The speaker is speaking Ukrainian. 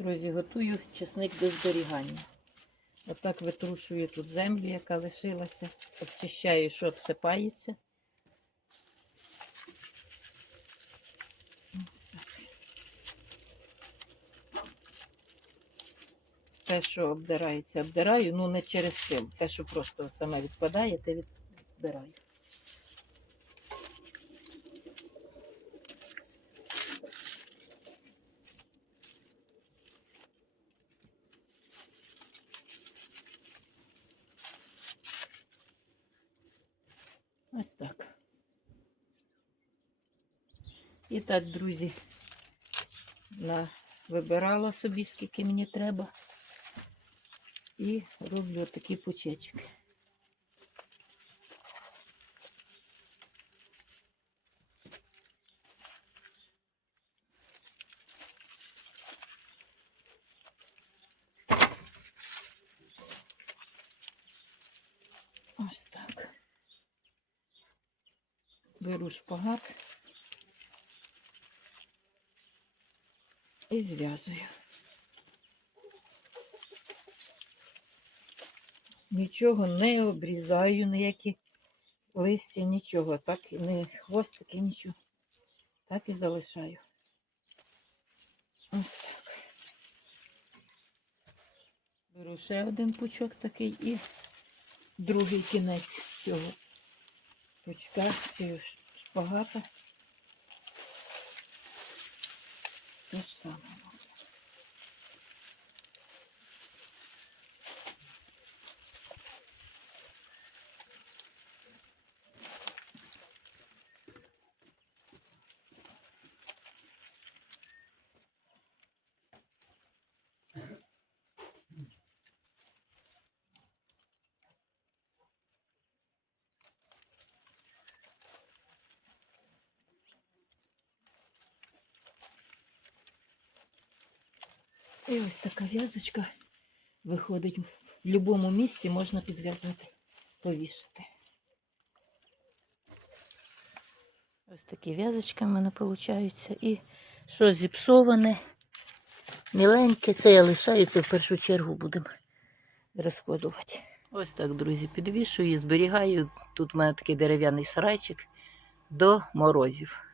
Друзі, готую чесник до зберігання. Отак витрушую тут землю, яка лишилася. Обчищаю, що обсипається. Те, що обдирається, обдираю, ну не через сил. Те, що просто саме відпадає, те відбираю. Ось так. І так, друзі, на, вибирала собі, скільки мені треба. І роблю такі пучечки. Ось так. Беру шпагат і зв'язую. Нічого не обрізаю, ніякі листя, нічого. Так не хвостики, нічого. Так і залишаю. Ось так. Беру ще один пучок такий і другий кінець цього цього ш- шпагата. Те ж саме. роблю. І ось така в'язочка виходить в будь-якому місці, можна підв'язати, повішати. Ось такі в'язочки в мене виходять. І що зіпсоване, міленьке, це я лишаю, це в першу чергу будемо розходувати. Ось так, друзі, підвішую і зберігаю. Тут в мене такий дерев'яний сарайчик до морозів.